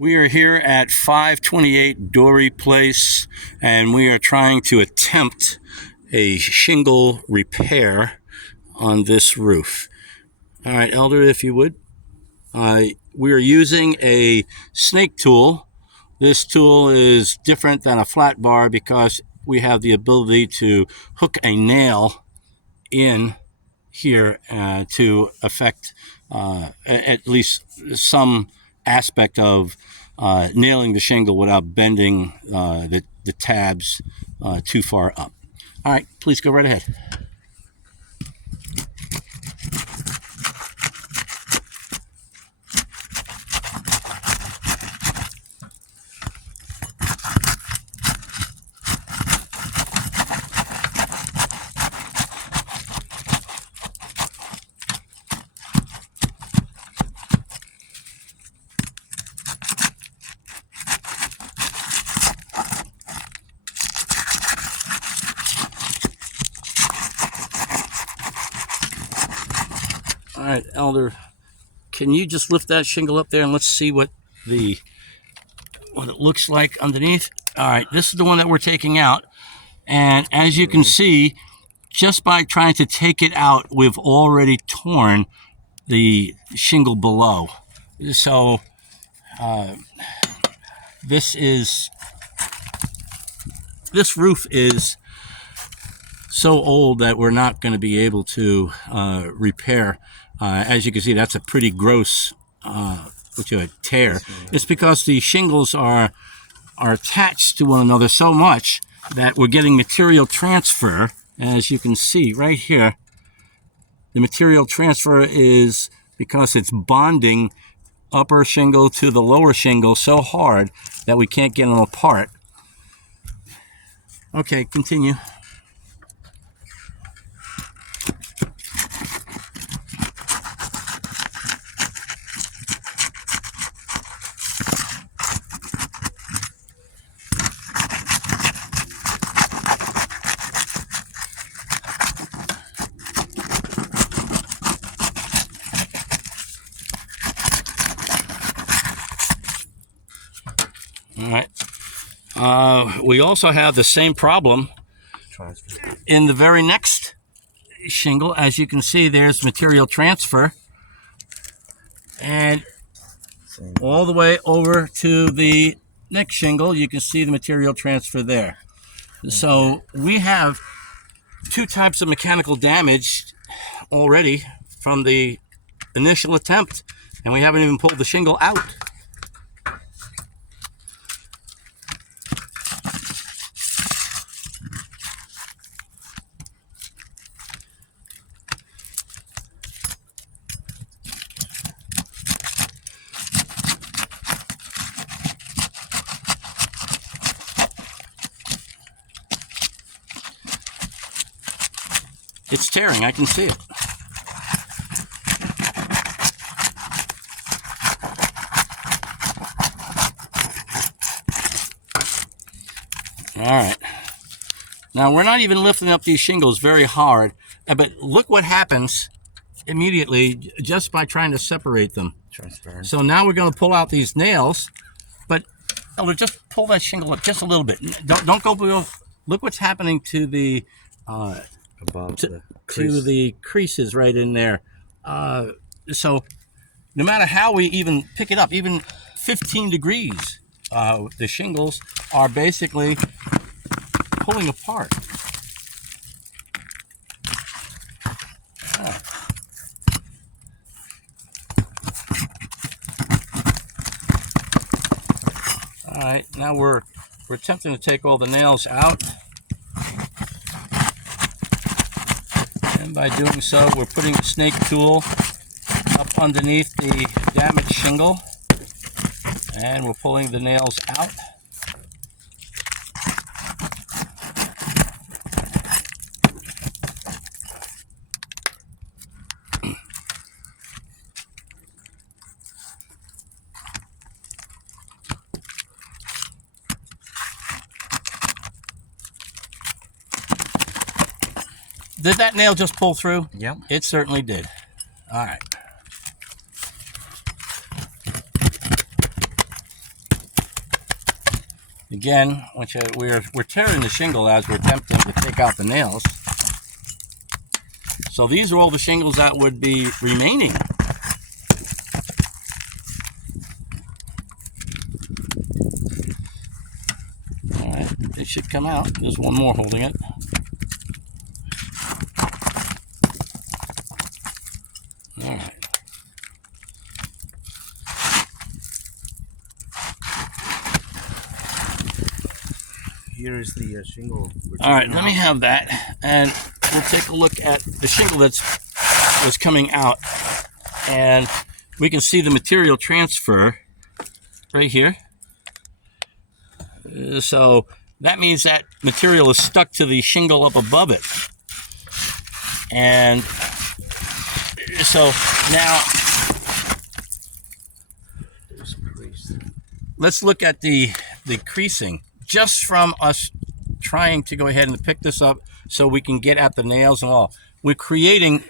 We are here at 528 Dory Place, and we are trying to attempt a shingle repair on this roof. All right, Elder, if you would. We are using a snake tool. This tool is different than a flat bar because we have the ability to hook a nail in here to affect at least some aspect of nailing the shingle without bending the tabs too far up. All right, please go right ahead. All right, Elder, can you just lift that shingle up there and let's see what it looks like underneath? All right, this is the one that we're taking out. And as you can see, just by trying to take it out, we've already torn the shingle below. So this roof is so old that we're not going to be able to repair. As you can see, that's a pretty gross tear. It's because the shingles are attached to one another so much that we're getting material transfer. As you can see right here, the material transfer is because it's bonding upper shingle to the lower shingle so hard that we can't get them apart. Okay, continue. All right. We also have the same problem in the very next shingle. As you can see, there's material transfer. And all the way over to the next shingle, you can see the material transfer there. So we have two types of mechanical damage already from the initial attempt, and we haven't even pulled the shingle out. It's tearing, I can see it. All right. Now, we're not even lifting up these shingles very hard, but look what happens immediately just by trying to separate them. Transparent. So now we're going to pull out these nails, but Elder, just pull that shingle up just a little bit. Don't go below. Look what's happening to the to the creases right in there. So no matter how we even pick it up, even 15 degrees, the shingles are basically pulling apart. All right, now we're attempting to take all the nails out. And by doing so, we're putting the snake tool up underneath the damaged shingle, and we're pulling the nails out. Did that nail just pull through? Yep. It certainly did. All right. Again, we're tearing the shingle as we're attempting to take out the nails. So these are all the shingles that would be remaining. All right, it should come out. There's one more holding it. All right. Here is the shingle. All right, let me have that, and we'll take a look at the shingle that's coming out, and we can see the material transfer right here. So that means that material is stuck to the shingle up above it, and so now let's look at the creasing. Just from us trying to go ahead and pick this up so we can get at the nails and all, we're creating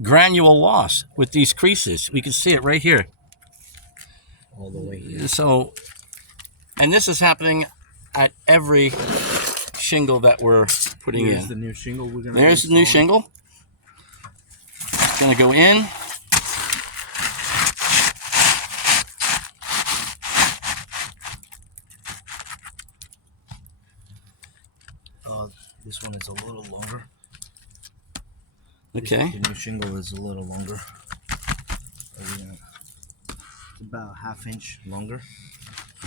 granule loss with these creases. We can see it right here. All the way here. So, and this is happening at every shingle that we're putting Here's in. the new shingle we're gonna There's the new shingle. It's gonna go in. This one is a little longer. Okay. The new shingle is a little longer. It's about a ½ inch longer.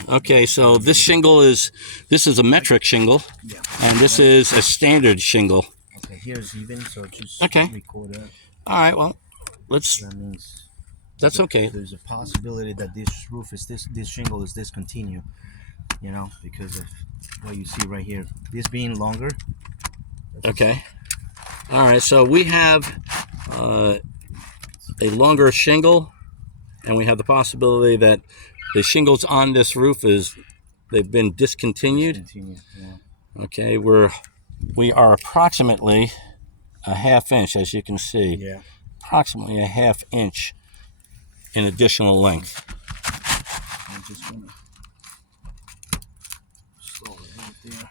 Okay, so this shingle is a metric shingle, Yeah. and this is a standard shingle. Okay, here's even, so just Okay. record that. All right, well, let's. That means That's okay. there's a possibility that this roof is this shingle is discontinued, you know, because of what you see right here. This being longer. Okay. All right, so we have a longer shingle, and we have the possibility that the shingles on this roof they've been discontinued. Yeah. Okay, we are approximately a ½ inch, as you can see. Yeah. Approximately a ½ inch in additional length. I'm just gonna slow it right there.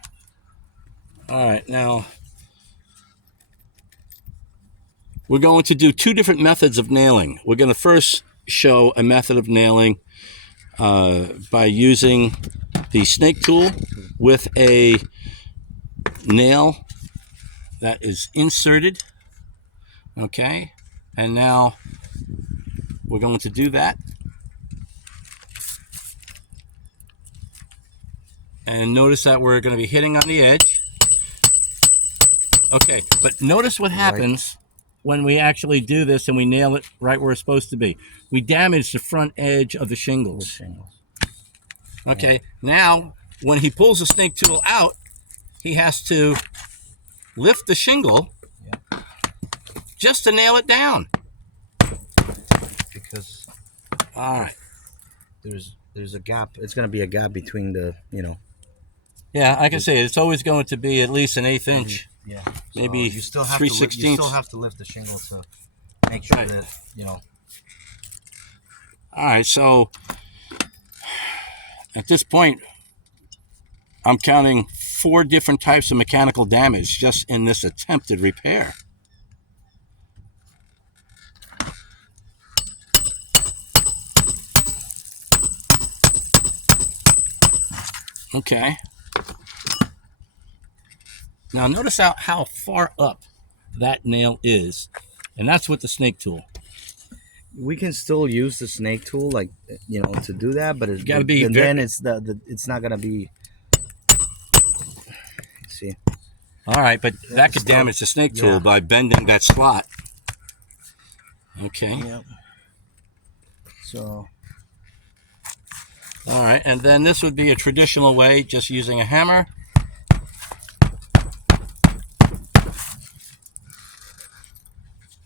All right, now we're going to do two different methods of nailing. We're going to first show a method of nailing by using the snake tool with a nail that is inserted. Okay, and now we're going to do that. And notice that we're going to be hitting on the edge. Okay, but notice what happens when we actually do this and we nail it right where it's supposed to be. We damage the front edge of the shingles. Okay, now when he pulls the snake tool out, he has to lift the shingle just to nail it down. Because all right, there's a gap. It's going to be a gap between the, you know. Yeah, I can say it's always going to be at least an 1/8 inch. Yeah. Maybe you still have 3/16. You still have to lift the shingle to make sure that, you know. All right, so at this point, I'm counting 4 different types of mechanical damage just in this attempted repair. Okay. Now notice how far up that nail is, and that's with the snake tool. We can still use the snake tool, like, you know, to do that, but it's got to be. And then it's it's not gonna be. See. All right, but that could damage the snake tool by bending that slot. Okay. Yep. So. All right, and then this would be a traditional way, just using a hammer.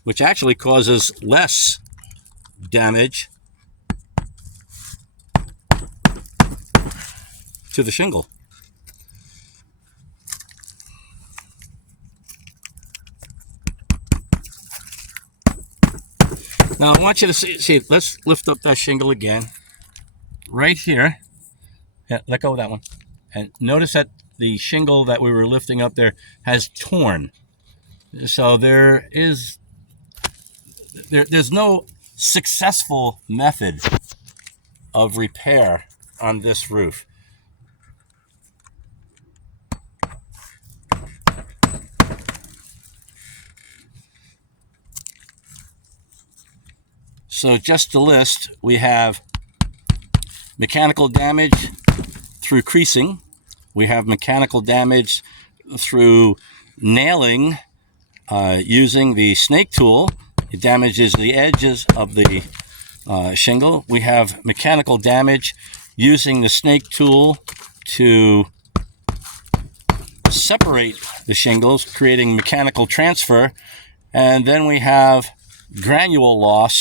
Which actually causes less damage to the shingle. Now I want you to see, let's lift up that shingle again. Right here. Yeah, let go of that one. And notice that the shingle that we were lifting up there has torn. So there's no successful method of repair on this roof. So just to list, we have mechanical damage through creasing. We have mechanical damage through nailing using the snake tool. It damages the edges of the shingle. We have mechanical damage using the snake tool to separate the shingles, creating mechanical transfer. And then we have granule loss